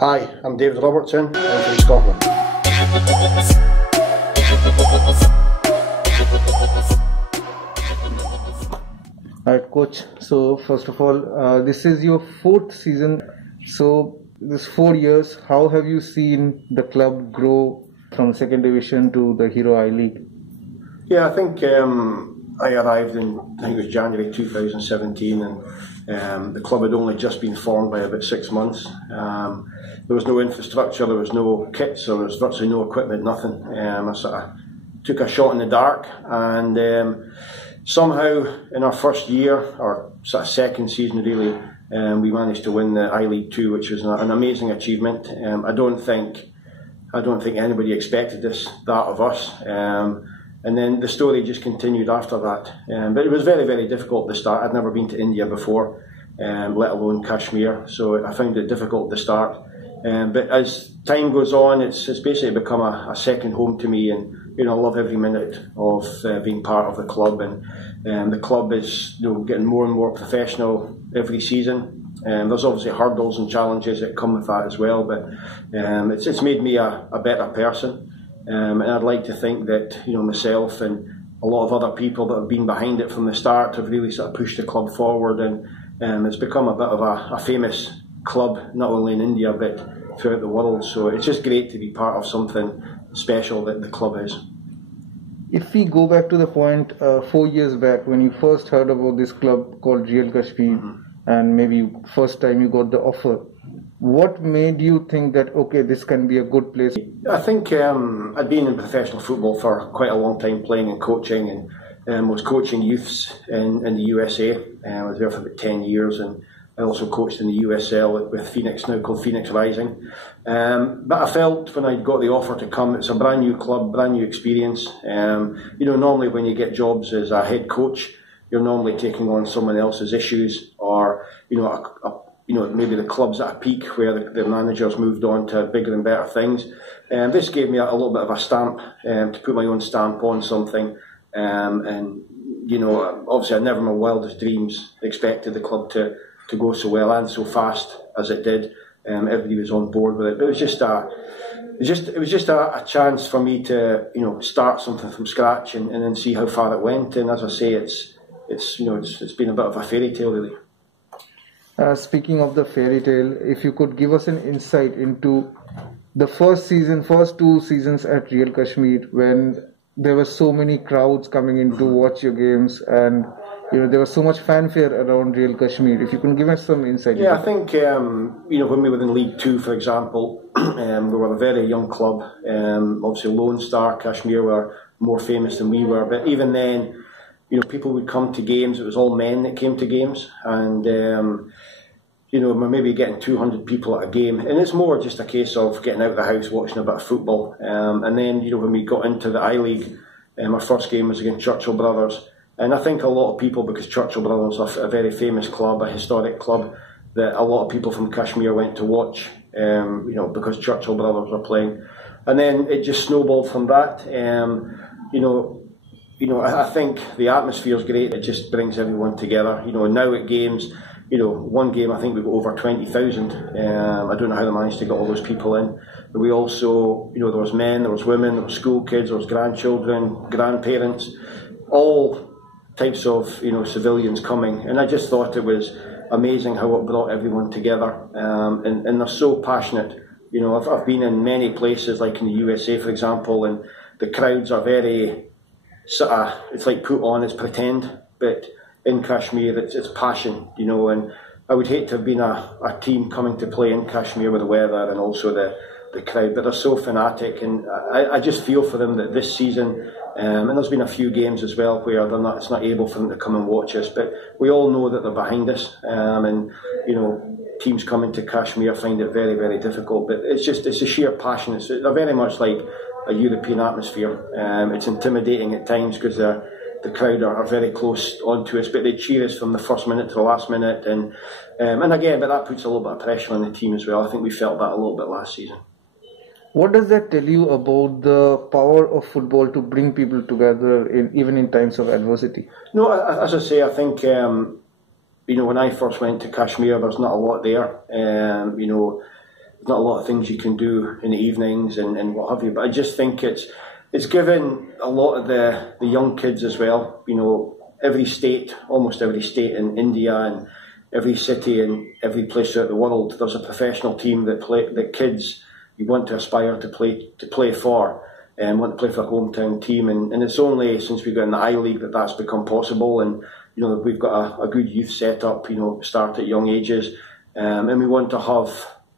Hi, I'm David Robertson. I'm from Scotland. Alright, coach. So first of all, this is your fourth season. So this 4 years, how have you seen the club grow from second division to the Hero I League? Yeah, I think I arrived in, I think it was January 2017, and the club had only just been formed by about 6 months. There was no infrastructure, there was no kits, there was virtually no equipment, nothing. I sort of took a shot in the dark, and somehow in our first year, or sort of second season really, we managed to win the I League 2, which was an amazing achievement. I don't think anybody expected that of us. And then the story just continued after that. But it was very, very difficult at the start. I'd never been to India before, let alone Kashmir, so I found it difficult to start. But as time goes on, it's basically become a second home to me, and I love every minute of being part of the club. And the club is getting more and more professional every season. There's obviously hurdles and challenges that come with that as well, but it's made me a better person. And I'd like to think that myself and a lot of other people that have been behind it from the start have really sort of pushed the club forward, and it's become a bit of a famous club, not only in India but throughout the world. So it's just great to be part of something special that the club is. If we go back to the point 4 years back when you first heard about this club called Real Kashmir, and maybe first time you got the offer, what made you think that, okay, this can be a good place? I think I'd been in professional football for quite a long time, playing and coaching, and was coaching youths in the USA. I was there for about 10 years, and I also coached in the USL with Phoenix, now called Phoenix Rising. But I felt when I got the offer to come, it's a brand new club, brand new experience. Normally when you get jobs as a head coach, you're normally taking on someone else's issues, or maybe the club's at a peak where the managers moved on to bigger and better things. This gave me a little bit of a stamp, to put my own stamp on something. Obviously I never in my wildest dreams expected the club to go so well and so fast as it did. Everybody was on board with it. But it was just a chance for me to start something from scratch and then see how far it went. And as I say, it's been a bit of a fairy tale really. Speaking of the fairy tale, if you could give us an insight into the first 2 seasons at Real Kashmir, when there were so many crowds coming in to watch your games, and there was so much fanfare around Real Kashmir. If you can give us some insight. Yeah, I think when we were in League 2, for example, we were a very young club. Obviously, Lone Star Kashmir were more famous than we were, but even then, people would come to games. It was all men that came to games, and we're maybe getting 200 people at a game, and it's more just a case of getting out of the house, watching a bit of football. And then when we got into the I League, our first game was against Churchill Brothers, and I think a lot of people, because Churchill Brothers are a very famous club, a historic club, that a lot of people from Kashmir went to watch, because Churchill Brothers were playing, and then it just snowballed from that. I think the atmosphere is great. It just brings everyone together. Now at games, one game I think we got over 20,000. I don't know how they managed to get all those people in. But we also, there was men, there was women, there was school kids, there was grandchildren, grandparents, all types of civilians coming. And I just thought it was amazing how it brought everyone together. And they're so passionate. I've been in many places, like in the USA, for example, and the crowds are very it's like put on, it's pretend, but in Kashmir it's passion, and I would hate to have been a team coming to play in Kashmir with the weather and also the crowd, but they're so fanatic, and I just feel for them that this season, and there's been a few games as well where it's not able for them to come and watch us, but we all know that they're behind us, and teams coming to Kashmir find it very, very difficult, but it's a sheer passion. They're very much like a European atmosphere. It's intimidating at times because the crowd are very close onto us, but they cheer us from the first minute to the last minute, and again, but that puts a little bit of pressure on the team as well. I think we felt that a little bit last season. What does that tell you about the power of football to bring people together, even in times of adversity? No, as I say, I think when I first went to Kashmir, there's not a lot there. not a lot of things you can do in the evenings and what have you. But I just think it's given a lot of the young kids as well. You know, every state, almost every state in India and every city and every place throughout the world, there's a professional team that kids you want to aspire to play for and want to play for a hometown team. And it's only since we got in the I-League that that's become possible. And you know, we've got a good youth setup. You know, start at young ages, and we want to have.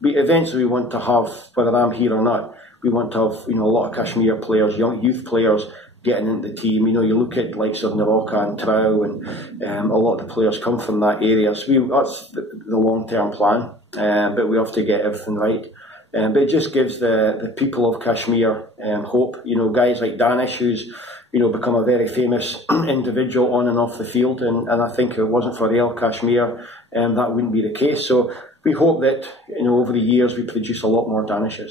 Eventually, we want to have, whether I'm here or not, we want to have, you know, a lot of Kashmir players, young youth players getting into the team. You know, you look at likes of Naroka and Trau, and a lot of the players come from that area. So that's the long-term plan, but we have to get everything right. But it just gives the people of Kashmir hope. You know, guys like Danish, who's, you know, become a very famous individual on and off the field, and I think if it wasn't for Real Kashmir, that wouldn't be the case. So we hope that, you know, over the years we produce a lot more Danishes.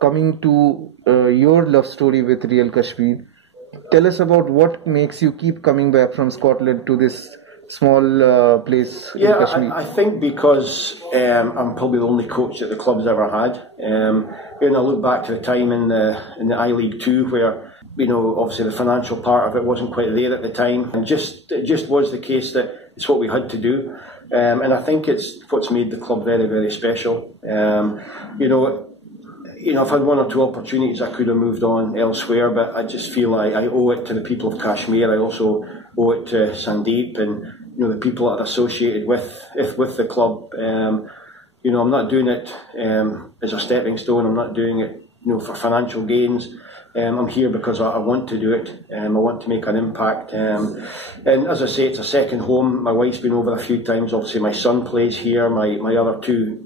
Coming to your love story with Real Kashmir, tell us about what makes you keep coming back from Scotland to this small place in Kashmir. I think because I'm probably the only coach that the club's ever had. And I look back to the time in the I-League 2 where, you know, obviously the financial part of it wasn't quite there at the time, and it just was the case that it's what we had to do. And I think it's what's made the club very, very special. You know, I've had one or two opportunities I could have moved on elsewhere, but I just feel I owe it to the people of Kashmir. I also owe it to Sandeep and, you know, the people that are associated with the club. You know, I'm not doing it as a stepping stone. I'm not doing it, you know, for financial gains. I'm here because I want to do it. I want to make an impact. And as I say, it's a second home. My wife's been over a few times. Obviously, my son plays here. My other two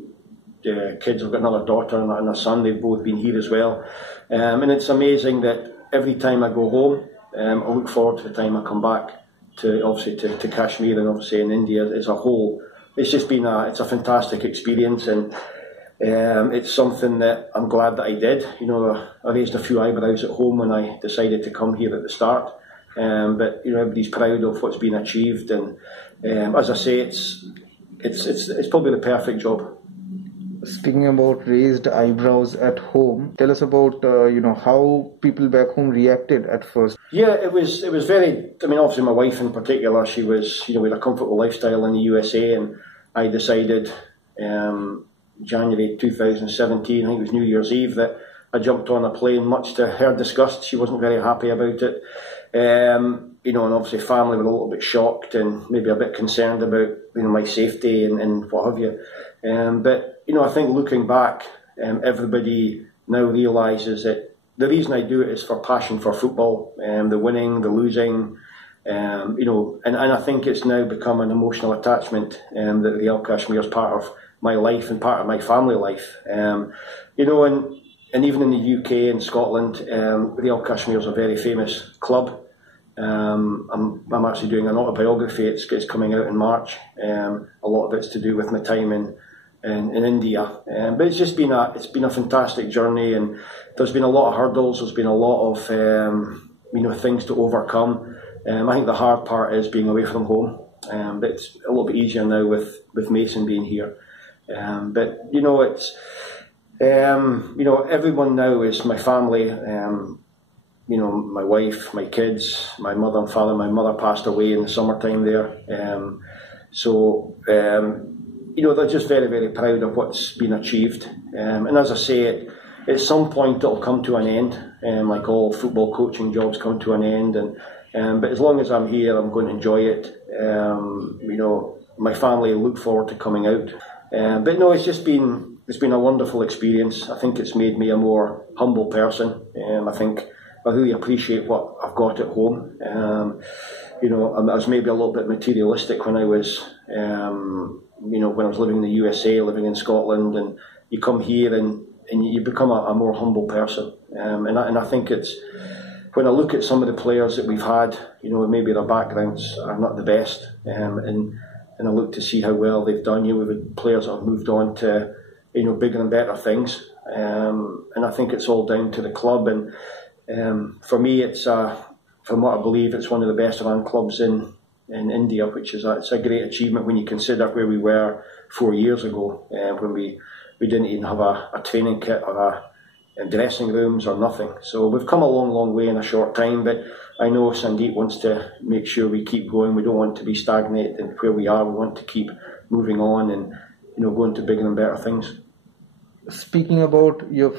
kids, I've got another daughter and a son. They've both been here as well. And it's amazing that every time I go home, I look forward to the time I come back to Kashmir and obviously in India as a whole. It's just been it's a fantastic experience, and it's something that I'm glad that I did. You know, I raised a few eyebrows at home when I decided to come here at the start, but you know, everybody's proud of what's been achieved, and as I say, it's probably the perfect job. Speaking about raised eyebrows at home, tell us about you know, how people back home reacted at first. Yeah, it was very. I mean, obviously, my wife in particular, she was, you know, we had a comfortable lifestyle in the USA, and I decided January 2017, I think it was New Year's Eve, that I jumped on a plane. Much to her disgust, she wasn't very happy about it. You know, and obviously, family were a little bit shocked and maybe a bit concerned about, you know, my safety and what have you. But you know, I think looking back, everybody now realises that the reason I do it is for passion for football, the winning, the losing, you know, and I think it's now become an emotional attachment that Real Kashmir is part of my life and part of my family life. You know, and even in the UK and Scotland, Real Kashmir is a very famous club. I'm actually doing an autobiography. It's coming out in March. A lot of it's to do with my time in India, but it's just been a fantastic journey, and there's been a lot of hurdles. There's been a lot of you know, things to overcome. I think the hard part is being away from home, but it's a little bit easier now with Mason being here. But you know, it's you know, everyone now is my family. You know, my wife, my kids, my mother and father. My mother passed away in the summertime there, so. You know, they're just very, very proud of what's been achieved. And as I say, at some point it'll come to an end, like all football coaching jobs come to an end. But as long as I'm here, I'm going to enjoy it. You know, my family look forward to coming out. But no, it's been a wonderful experience. I think it's made me a more humble person. I think I really appreciate what I've got at home. You know, I was maybe a little bit materialistic when I was, you know, when I was living in the USA, living in Scotland, and you come here and you become a more humble person. And I think it's, when I look at some of the players that we've had, you know, maybe their backgrounds are not the best, and I look to see how well they've done. You know, we've had players that have moved on to, you know, bigger and better things, and I think it's all down to the club. And for me, it's from what I believe, it's one of the best run clubs in India, which is it's a great achievement when you consider where we were 4 years ago, when we We didn't even have a training kit or a dressing rooms or nothing. So we've come a long, long way in a short time, but I know Sandeep wants to make sure we keep going. We don't want to be stagnated in where we are. We want to keep moving on and going to bigger and better things. Speaking about your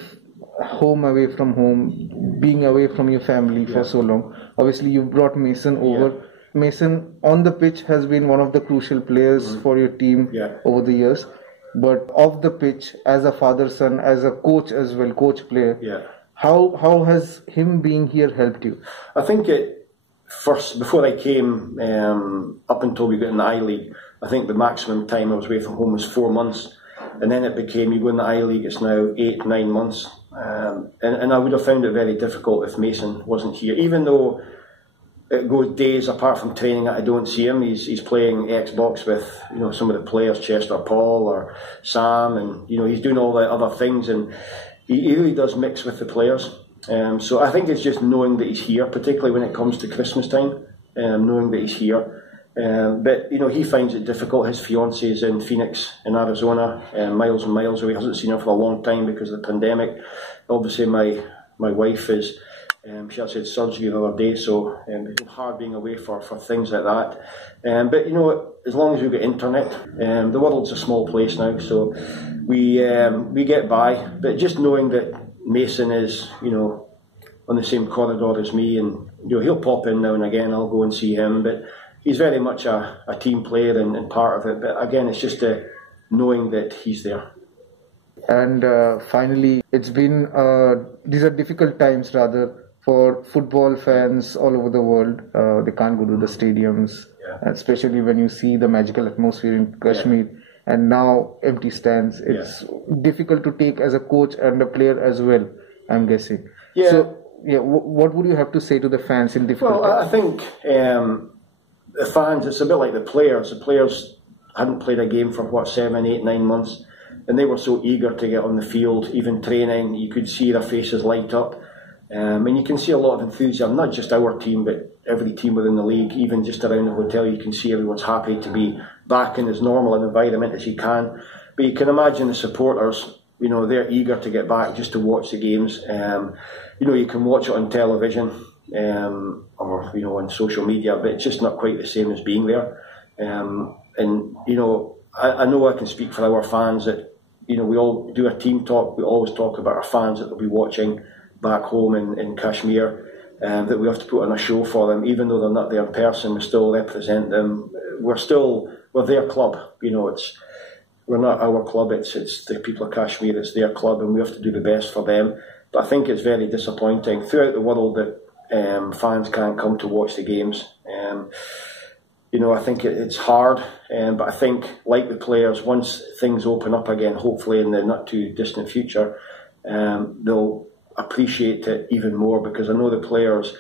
home away from home, being away from your family for so long, obviously you brought Mason over. Yeah. Mason on the pitch has been one of the crucial players for your team over the years. But off the pitch, as a father-son, as a coach as well, coach player, how has him being here helped you? I think first, before I came, up until we got in the I-League, I think the maximum time I was away from home was 4 months. And then it became, you go in the I-League, it's now 8, 9 months. And I would have found it very difficult if Mason wasn't here. Even though it goes days apart from training that I don't see him. He's playing Xbox with some of the players, Chester Paul or Sam, and he's doing all the other things, and he really does mix with the players. So I think it's just knowing that he's here, particularly when it comes to Christmas time, knowing that he's here. But he finds it difficult. His fiancée is in Phoenix in Arizona, miles and miles away. He hasn't seen her for a long time because of the pandemic. Obviously my wife is she actually had surgery the other day, so it's hard being away for things like that. But as long as we get internet, the world's a small place now, so we get by. But just knowing that Mason is on the same corridor as me, and he'll pop in now and again. I'll go and see him, but he's very much a team player and part of it. But again, it's just knowing that he's there. And finally, it's been these are difficult times rather for football fans all over the world. They can't go to the stadiums, especially when you see the magical atmosphere in Kashmir, and now empty stands. It's difficult to take as a coach and a player as well, I'm guessing. So, what would you have to say to the fans in difficult times? I think the fans, it's a bit like the players. The players hadn't played a game for 7, 8, 9 months, and they were so eager to get on the field, even training. You could see their faces light up. And you can see a lot of enthusiasm, not just our team, but every team within the league. Even just around the hotel, you can see everyone's happy to be back in as normal an environment as you can. But you can imagine the supporters, they're eager to get back just to watch the games. You can watch it on television or on social media, but it's just not quite the same as being there. I know I can speak for our fans that we all do a team talk. We always talk about our fans that will be watching back home in Kashmir, that we have to put on a show for them, even though they're not there in person. We still represent them. We're their club. We're not our club. It's the people of Kashmir. It's their club, and we have to do the best for them. But I think it's very disappointing throughout the world that fans can't come to watch the games. I think it's hard, but I think, like the players, once things open up again, hopefully in the not too distant future, they'll appreciate it even more, because I know the players,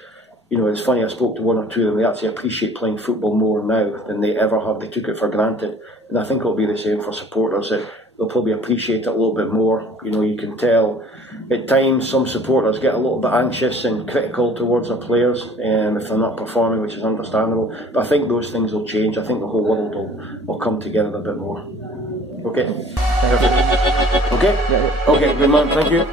it's funny, I spoke to one or two of them, they actually appreciate playing football more now than they ever have. They took it for granted, and I think it'll be the same for supporters, that they'll probably appreciate it a little bit more. You can tell at times some supporters get a little bit anxious and critical towards their players if they're not performing, which is understandable, but I think those things will change. I think the whole world will come together a bit more. Okay? Okay, good man, thank you.